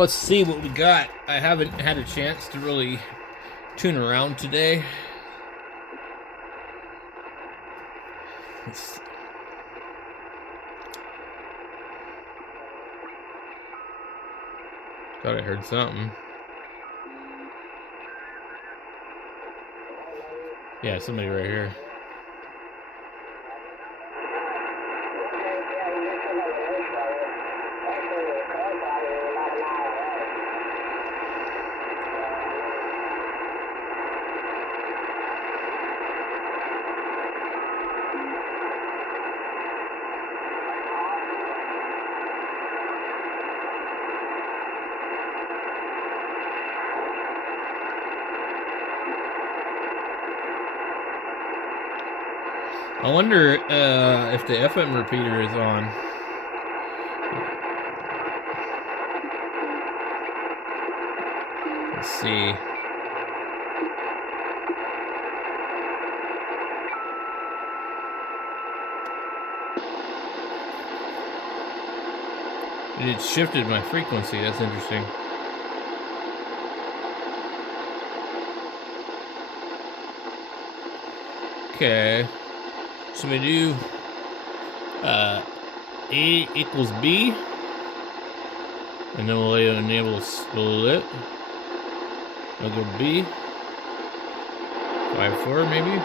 Let's see what we got. I haven't had a chance to really tune around today. Let's Thought I heard something. Yeah, somebody right here. I wonder if the FM repeater is on. Let's see. It shifted my frequency. That's interesting. Okay. So we do A equals B, and then we'll enable split. I'll go B, 5-4 maybe.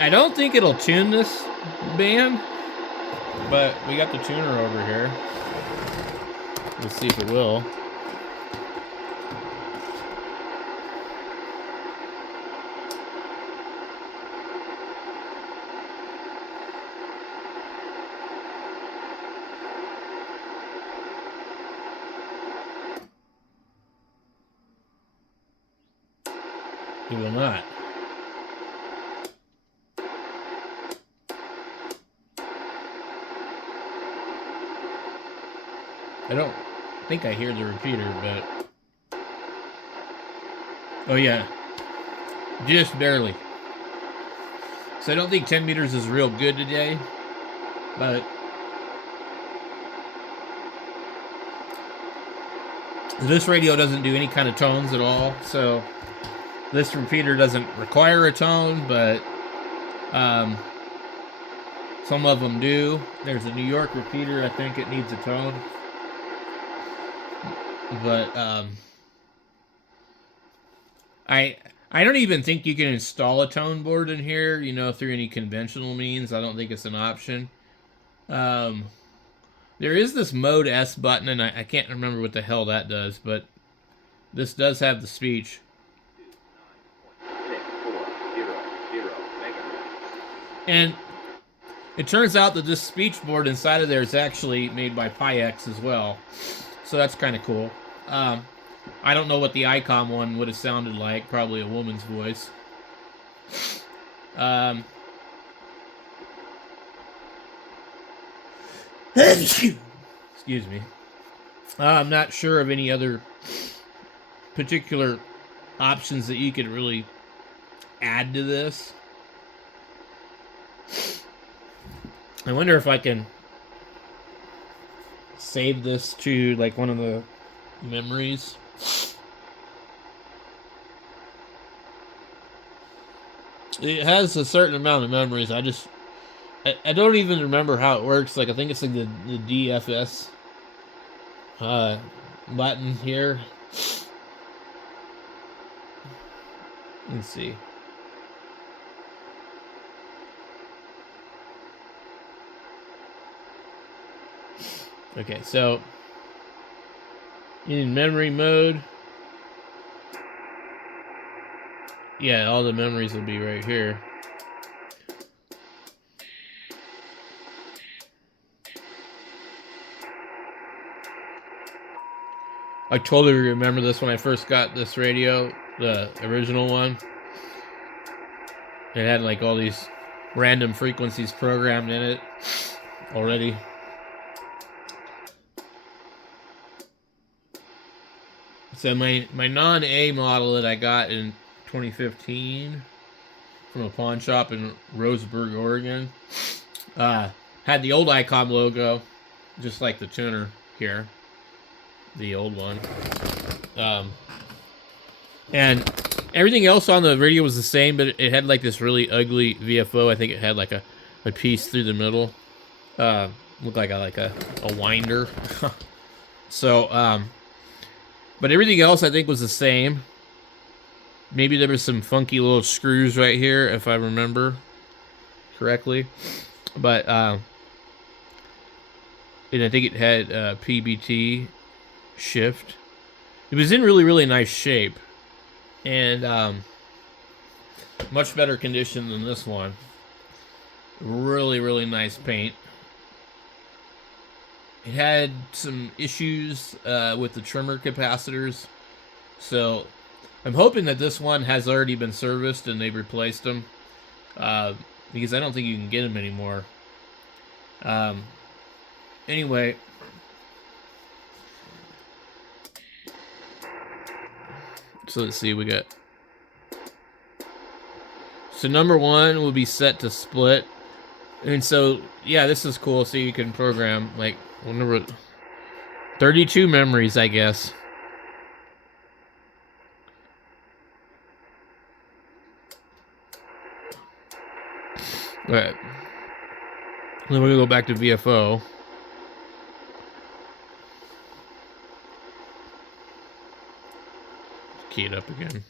I don't think it'll tune this band, but we got the tuner over here. Let's see if it will. It will not. I don't think I hear the repeater, but... Oh yeah, just barely. So I don't think 10 meters is real good today, but this radio doesn't do any kind of tones at all, so this repeater doesn't require a tone, but some of them do. There's a New York repeater, I think it needs a tone. But I don't even think you can install a tone board in here, you know, through any conventional means. I don't think it's an option. There is this Mode S button, and I can't remember what the hell that does, but this does have the speech. And it turns out that this speech board inside of there is actually made by Pyx as well. So that's kind of cool. I don't know what the icom one would have sounded like. Probably a woman's voice. Excuse me. I'm not sure of any other particular options that you could really add to this. I wonder if I can save this to like one of the memories. It has a certain amount of memories. I don't even remember how it works. Like I think it's like the DFS button here. Let's see. Okay, so in memory mode, yeah, all the memories will be right here. I totally remember this when I first got this radio, the original one. It had like all these random frequencies programmed in it already. So my non-A model that I got in 2015 from a pawn shop in Roseburg, Oregon. Had the old icom logo, just like the tuner here, the old one. And everything else on the radio was the same, but it had like this really ugly VFO. I think it had like a piece through the middle. Looked like a winder. So, but everything else I think was the same. Maybe there was some funky little screws right here, if I remember correctly. But, and I think it had PBT shift. It was in really, really nice shape. And much better condition than this one. Really, really nice paint. It had some issues with the trimmer capacitors. So I'm hoping that this one has already been serviced and they've replaced them. Because I don't think you can get them anymore. Anyway. So let's see, we got... So number 1 will be set to split. And so, yeah, this is cool. So you can program, like, 32 memories, I guess. Alright. Then we're going to go back to VFO. Key it up again.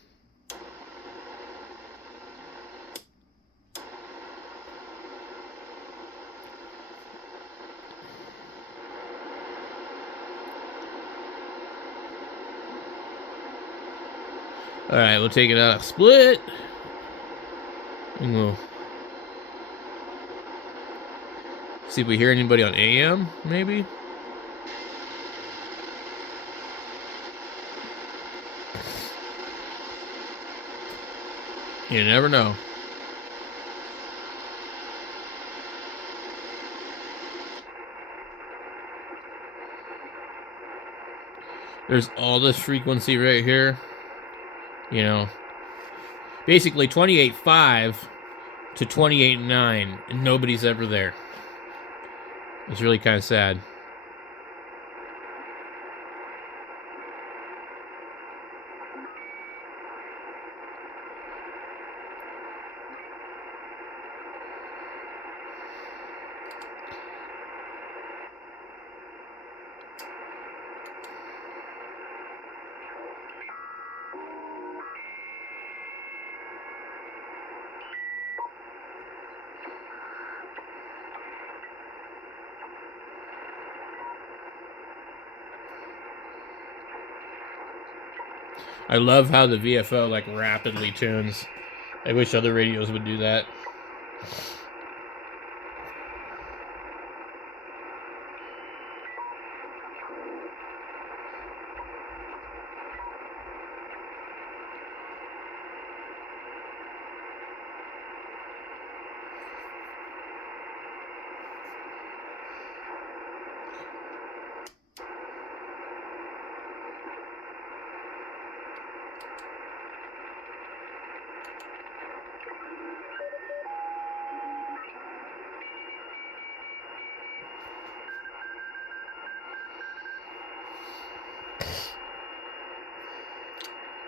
Alright, we'll take it out of split. And we'll see if we hear anybody on AM, maybe. You never know. There's all this frequency right here. You know, basically 28.5 to 28.9, and nobody's ever there. It's really kind of sad. I love how the VFO like rapidly tunes. I wish other radios would do that.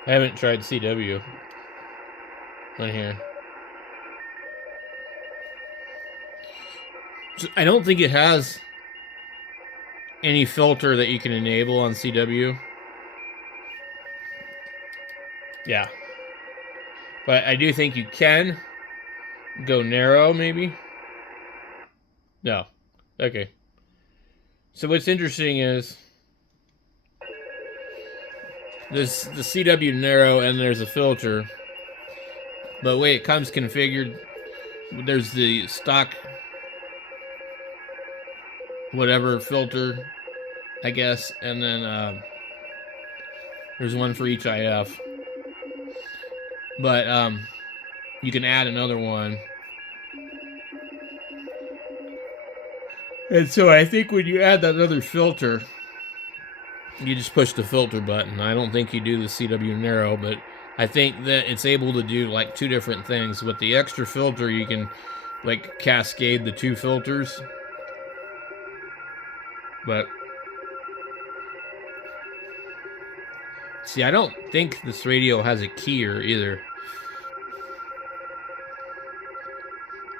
I haven't tried CW on here. I don't think it has any filter that you can enable on CW. Yeah. But I do think you can go narrow, maybe. No. Okay. So what's interesting is there's the CW narrow and there's a filter. But the way it comes configured, there's the stock whatever filter, I guess, and then there's one for each IF. But you can add another one. And so I think when you add that other filter, you just push the filter button. I don't think you do the CW narrow, but I think that it's able to do like two different things. With the extra filter, you can like cascade the two filters. But see, I don't think this radio has a keyer either.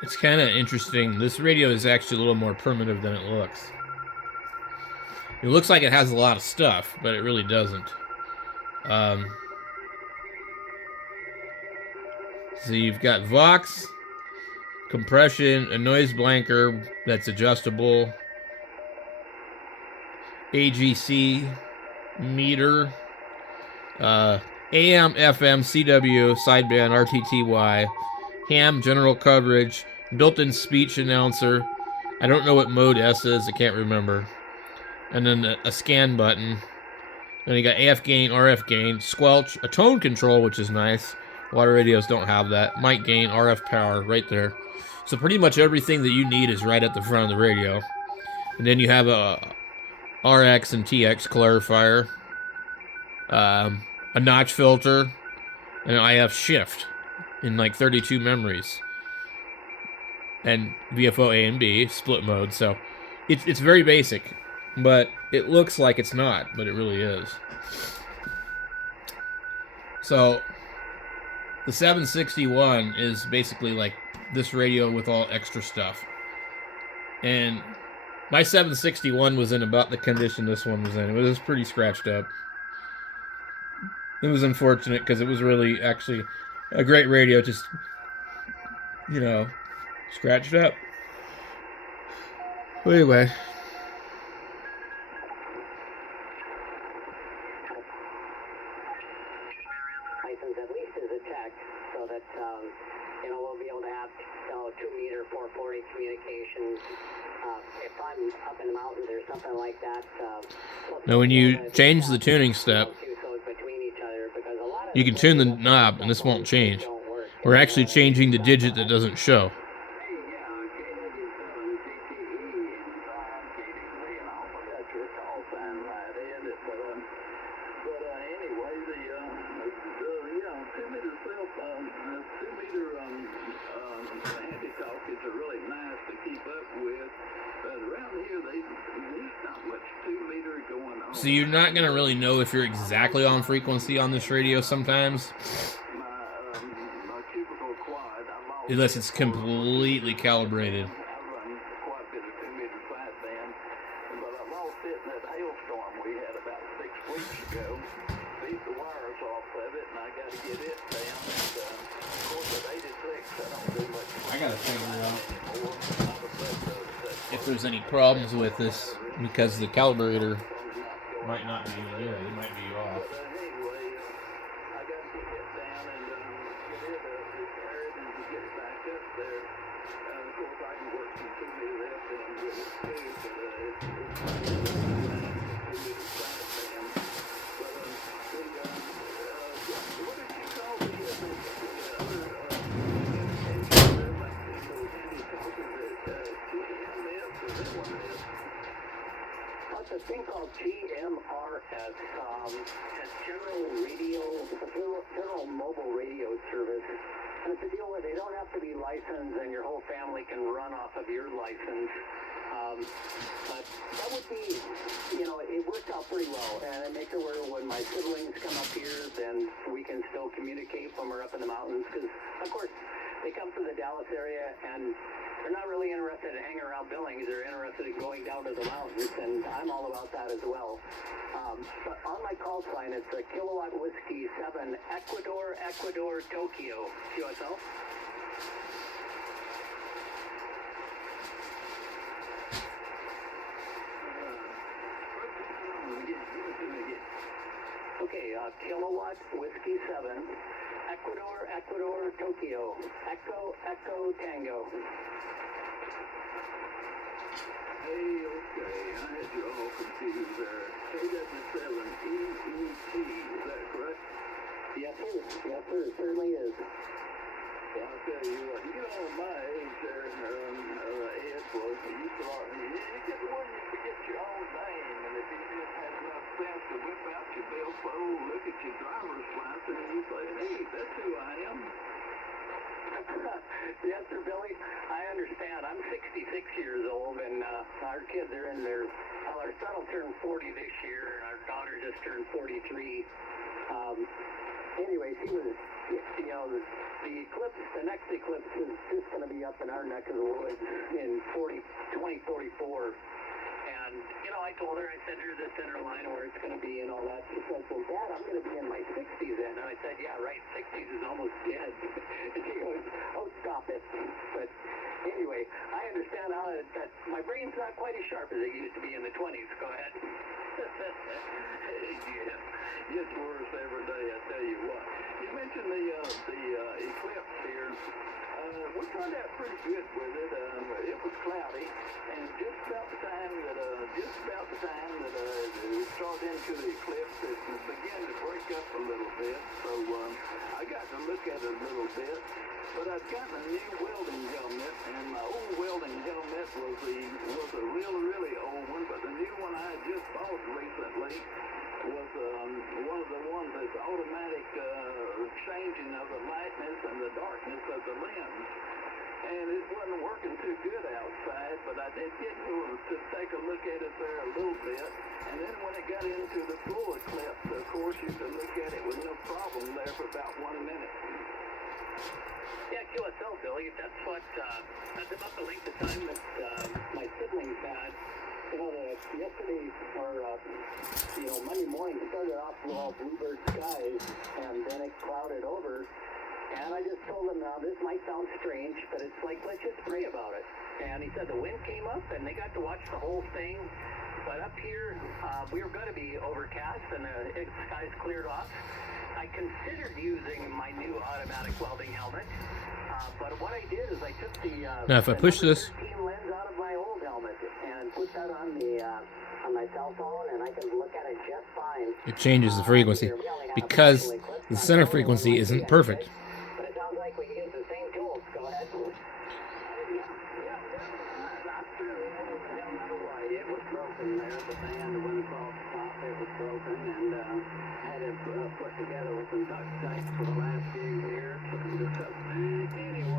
It's kind of interesting. This radio is actually a little more primitive than it looks. It looks like it has a lot of stuff, but it really doesn't. So you've got Vox, compression, a noise blanker that's adjustable, AGC, meter, AM, FM, CW, sideband, RTTY, ham, general coverage, built-in speech announcer. I don't know what mode S is. I can't remember. And then a scan button. Then you got AF gain, RF gain, squelch, a tone control, which is nice. A lot of radios don't have that. Mic gain, RF power, right there. So pretty much everything that you need is right at the front of the radio. And then you have a RX and TX clarifier, a notch filter, and an IF shift in like 32 memories. And VFO A and B, split mode. So it's very basic, but it looks like it's not, but it really is. So the 761 is basically like this radio with all extra stuff. And my 761 was in about the condition this one was in. It was pretty scratched up. It was unfortunate because it was really actually a great radio, just, you know, scratched up. But anyway. License at least is a check so that, we'll be able to have, 2-meter 440 communications. If I'm up in the mountains or something like that. Now, when you change the tuning step, you can tune the knob, and this won't change. We're actually changing the digit that doesn't show. So you're not going to really know if you're exactly on frequency on this radio sometimes, unless it's completely calibrated. I gotta figure out if there's any problems with this, because the calibrator might not be good. It might be off. A thing called GMRS has general mobile radio service. And it's a deal where they don't have to be licensed and your whole family can run off of your license. But that would be, it worked out pretty well. And it makes it where when my siblings come up here, then we can still communicate when we're up in the mountains. Because, of course, they come from the Dallas area and they're not really interested in hanging around Billings. They're interested in going down to the mountains, and I'm all about that as well. But on my call sign, it's a Kilowatt Whiskey 7, Ecuador, Tokyo. See yourself? Okay, Kilowatt Whiskey 7, Ecuador, Tokyo. Echo, Tango. Hey, okay, I had you all confused there. KW7EET, is that correct? Yes, sir. Yes, sir. It certainly is. Well, I'll tell you what, you get on my age there, Ed, was you start, you get to where you forget your own name, and if you just had enough sense to whip out your billfold, look at your driver's license, and you say, hey, That's who I am. Yes, sir, Billy. I understand. I'm 66 years old, and our kids are in their. Well, our son will turn 40 this year, and our daughter just turned 43. Anyways, he was, the eclipse, the next eclipse is just going to be up in our neck of the woods in 2044. And, I told her, I said, here's the center line where it's going to be and all that. She said, well, Dad, I'm going to be in my 60s then. And I said, yeah, right, 60s is almost dead. And she goes, oh, stop it. But anyway, I understand now that my brain's not quite as sharp as it used to be in the 20s. Go ahead. Yeah, gets worse every day, I tell you what. You mentioned the eclipse here. We turned out pretty good with it. It was cloudy, and just about the time that it started into the eclipse, it began to break up a little bit. So I got to look at it a little bit. But I've gotten a new welding helmet, and my old welding helmet was a really old one. But the new one I just bought recently was one of the ones that's automatic changing of the lightness and the darkness of the lens. And it wasn't working too good outside, but I did get to take a look at it there a little bit. And then when it got into the full eclipse, of course, you could look at it with no problem there for about 1 minute. Yeah, QSL, Billy. That's about the length of time that my siblings had. Yesterday, or Monday morning started off with all bluebird skies, and then it clouded over. And I just told him, now this might sound strange, but it's like, let's just pray about it. And he said the wind came up, and they got to watch the whole thing. But up here, we were going to be overcast, and the skies cleared off. I considered using my new automatic welding helmet, but what I did is I took the Now, if I push this, 13 lens out of my old helmet and put that on my cell phone, and I can look at it just fine. it changes the frequency because the center frequency isn't perfect. But it sounds like we use the same tools. Go ahead. It was broken there, the fan, the windfall stop, it was broken, and I had it put together with some duct tape for the last few years. Anyway, I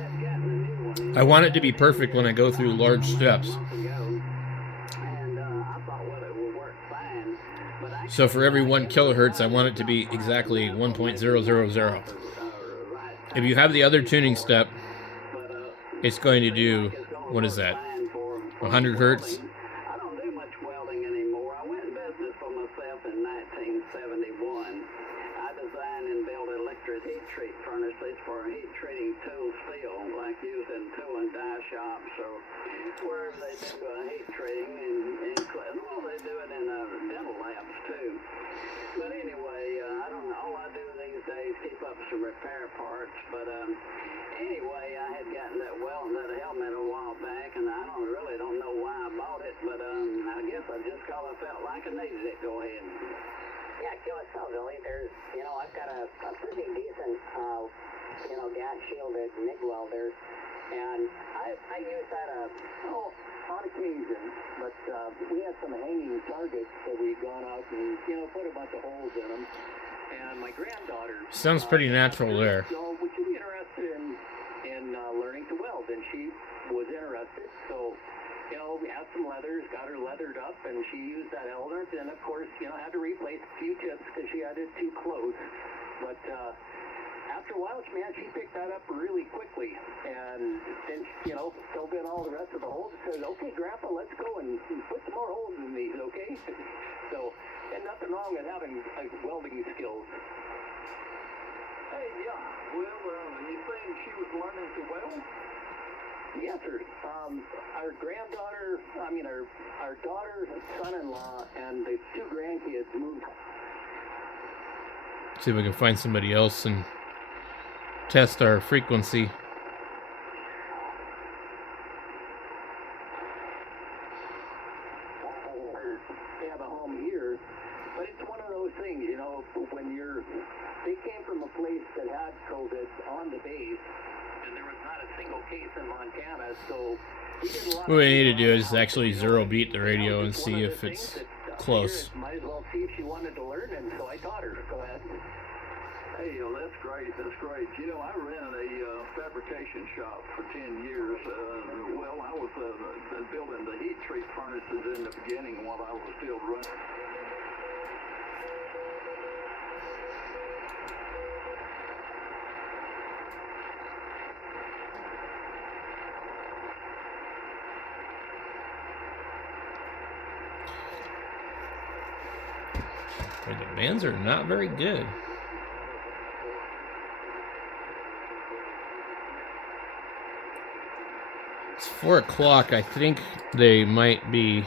have gotten a new one. I want it to be perfect when I go through large steps. And I thought, well, it will work fine. But So for every 1 kilohertz, I want it to be exactly 1.000. If you have the other tuning step, it's going to do, what is that, 100 hertz? I don't do much welding anymore. I went in business for myself in 1971. I designed and built electric heat treat furnaces for heat treating tool steel, like used in tool and die shops, or where they do heat treating, and well, they do it in dental labs too. But anyway, I don't know. All I do these days keep up some repair parts. But anyway, I had gotten that helmet a while back, and I don't know why I bought it. But I guess I just cause I felt like I needed it. Go ahead. Yeah, QSL, Billy. There's, I've got a pretty decent, gas shielded MIG welder, and I use that on occasion, but we had some hanging targets that we'd gone out and, put a bunch of holes in them. And my granddaughter... Sounds pretty natural there. So, would you be interested in learning to weld? And she was interested, so... we had some leathers, got her leathered up, and she used that element, and of course, had to replace a few tips because she had it too close. But after a while, man, she picked that up really quickly, and then, filled in all the rest of the holes and said, okay, Grandpa, let's go and put some more holes in these, okay? So, and nothing wrong with having welding skills. Hey, yeah, well, you saying she was learning to weld? Yes, sir. Our granddaughter, our daughter, son-in-law, and the 2 grandkids moved. See if we can find somebody else and test our frequency. They have a home here, but it's one of those things, when they came from a place that had COVID on the base, and there was not a single case in Montana, so what we need to do is actually zero beat the radio and see if it's close. Might as well see if she wanted to learn, and so I taught her. Go ahead. Hey, well, that's great. That's great. You know, I ran a fabrication shop for 10 years. Well, I was building the heat treat furnaces in the beginning while I was still running. The bands are not very good. It's 4 o'clock. I think they might be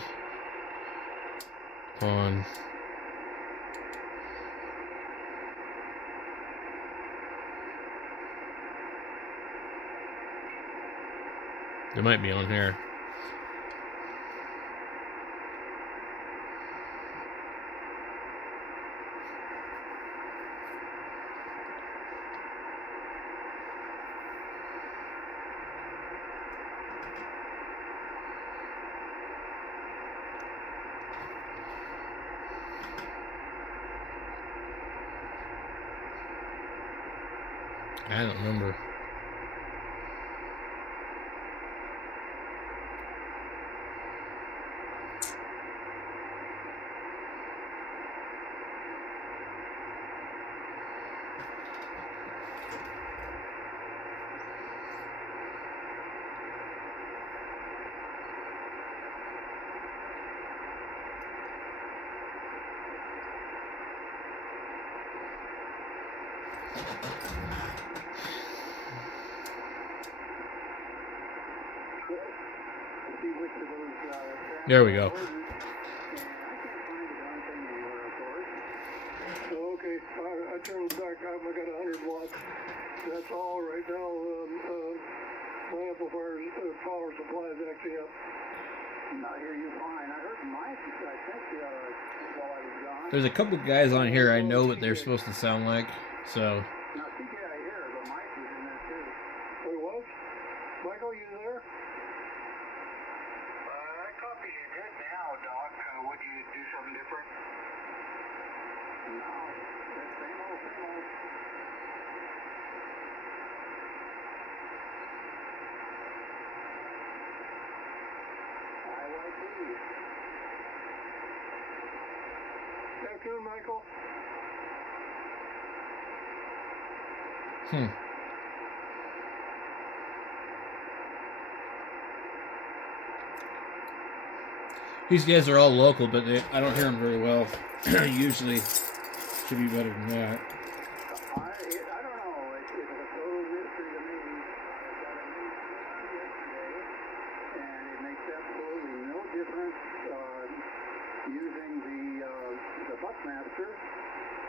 on. They might be on here. I don't remember. There we go. Okay, I turned back up. I got 100 watts. That's all right now. My amplifier power supply is acting up. I hear you fine. I heard Mike, I think, while I was gone. There's a couple guys on here I know what they're supposed to sound like, so. Now, TJ, I hear, but Mike was in there too. Wait, what? Michael, you there? I copied you good now, Doc. Would you do something different? No. Same old, same old. I like these. Afternoon, Michael. These guys are all local, but I don't hear them very well. Usually, should be better than that. I don't know. It's a total mystery to me. I got a new one yesterday, and it makes absolutely no difference using the Buckmaster.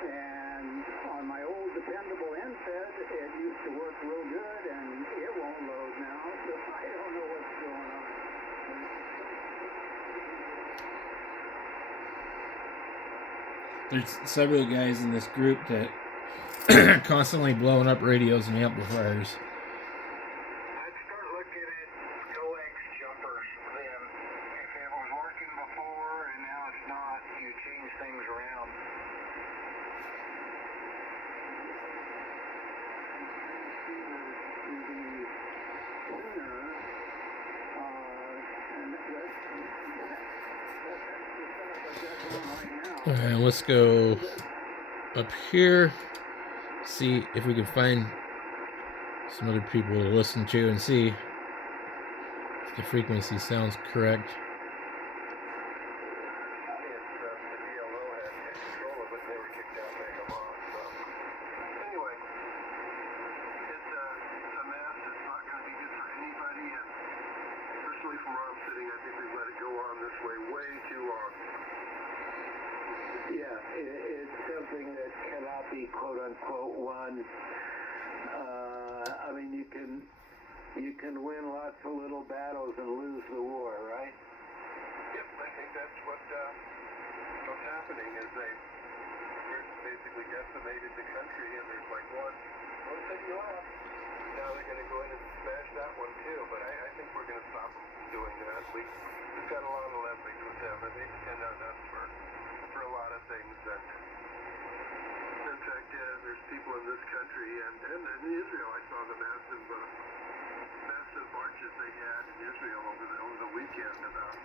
And on my old dependable NFED, it used to work real good, and it won't load now. So I don't know what's going on. There's several guys in this group that are constantly blowing up radios and amplifiers. I'd start looking at coax jumpers then. If it was working before and now it's not, you change things around. Alright, let's go up here, see if we can find some other people to listen to and see if the frequency sounds correct. It's something that cannot be quote unquote won. I mean, you can win lots of little battles and lose the war, right? Yep, I think that's what's happening is they basically decimated the country, and there's like one city left. Now they're going to go in and smash that one too, but I think we're going to stop them from doing that. We've got a lot of leverage with them, and they depend on us for a lot of things. And in fact, there's people in this country, and in Israel, I saw the massive marches they had in Israel over the weekend about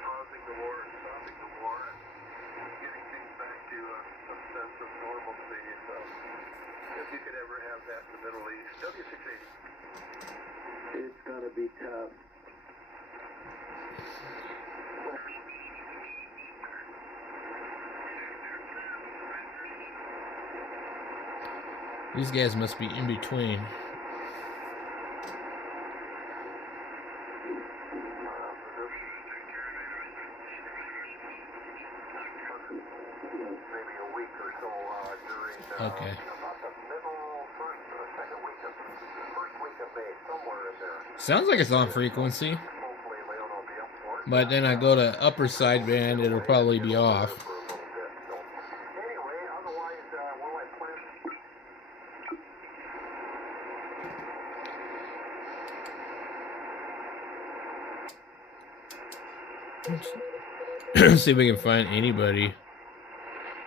pausing the war and stopping the war and getting things back to a sense of normalcy. So, if you could ever have that in the Middle East, W680. It's got to be tough. These guys must be in between. Maybe a week or so during Okay. about the first or the second week of May, somewhere in there. Sounds like it's on frequency. Hopefully Leon will be up for it. But then I go to upper sideband, it'll probably be off. For a little bit. So, anyway, otherwise, well, I plan. See if we can find anybody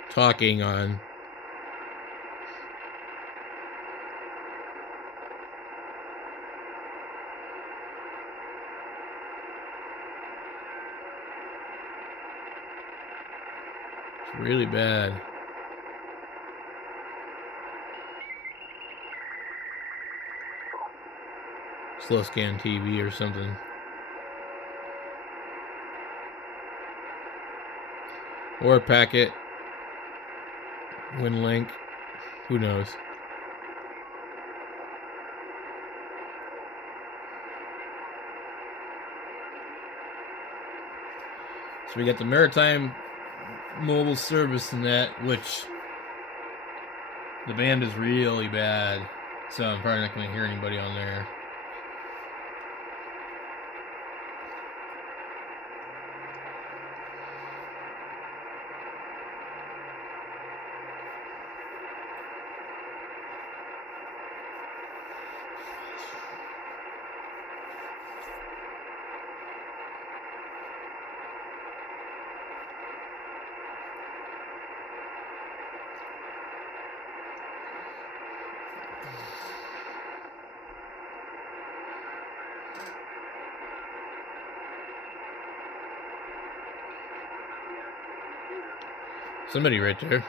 talking on. It's really bad. Slow scan TV or something. Or packet. WinLink. Who knows? So we got the Maritime Mobile Service Net, which the band is really bad. So I'm probably not going to hear anybody on there. Somebody right there.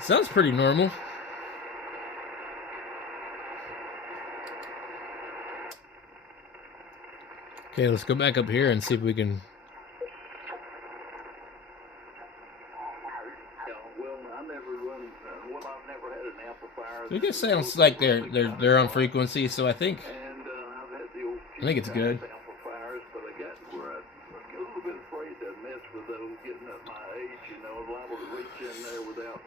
Sounds pretty normal. Okay, let's go back up here and see if we can. Well, I never run. Well, I've never had an amplifier. It just sounds like they're on frequency, so I think And I've had the old it's good. amplifiers, but I got where I get a little bit afraid to mess with those, getting up my age, liable to reach in there without